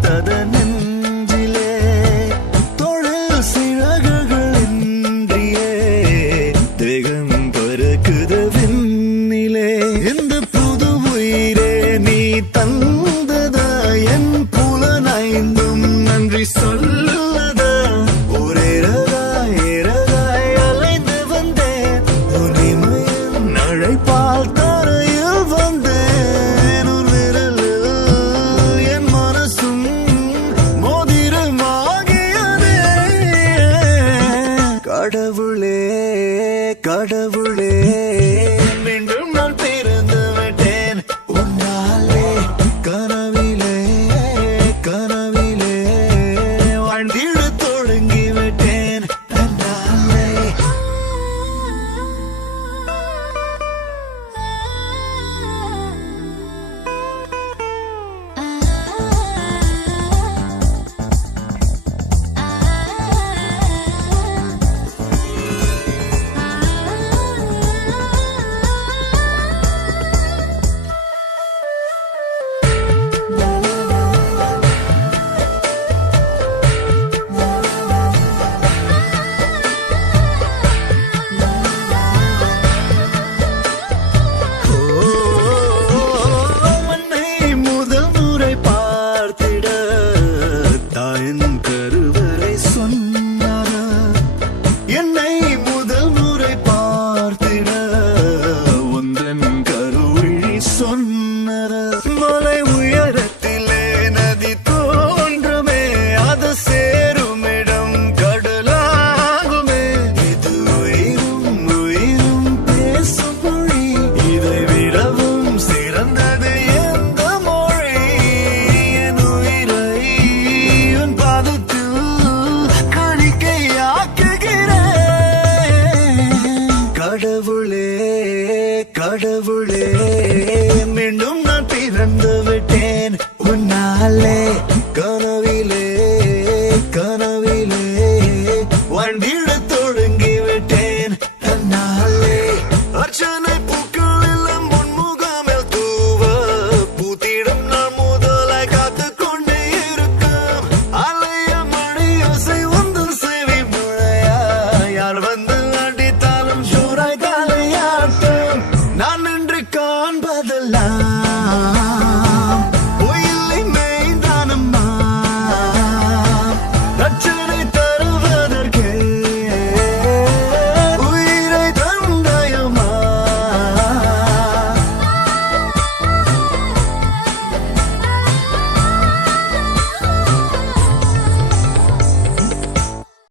பூத்தத நெஞ்சிலே தொழில் சிறகுகள் இன்றியே தேகம் பறக்குது விண்ணிலே இந்த புது உயிரே நீ தந்ததா என் புலனைந்தும் நன்றி சொல்லதா ஒரே ரகாய் அலைந்து வந்தேன் உனிமையின் அழைப்பால் தரையில் வந்தேன் ஒரு விரலில் என் மனசும் மோதிரமாகியதே கடவுளே கடவுளே மீண்டும் நான் பிறந்து விட்டேன் உன்னாலே கனவிலே கனவிலே வாழ்ந்திட தொடங்கி விட்டேன் தன்னாலே உன்னை முதல் முறை பார்த்திட தாயின் கருவறை சொன்னாரா என்னை முதல் முறை பார்த்திட உந்தன் கருவிழி சொன்னாரா மலை உயரத்திலே நதி தோன்றுமே அது சேரும் இடம் கடலாகுமே இது உயிரும் உயிரும் பேசும் மொழி இதை விடவும் சிறந்தது எந்த மொழி என் உயிரை உன் பாதத்தில் காணிக்கையாக்குகிறேன் கடவுளே கடவுளே மீண்டும் நான் பிறந்து விட்டேன் உன்னாலே கனவிலே கனவிலே வாழ்ந்திட தொடங்கி விட்டேன் தன்னாலே அர்ச்சனை பூக்கள் எல்லாம் முன்முகாமில் தூவ பூத்திடும் நான் முதலாய் காத்துக் கொண்டே இருக்கும் அலைய மணியோசை உந்தன் செவி முழையா யார் வந்து அடித்தாலும் ஜோராய் தலையாட்டும் நான் நின்று காண்பதெல்லாம்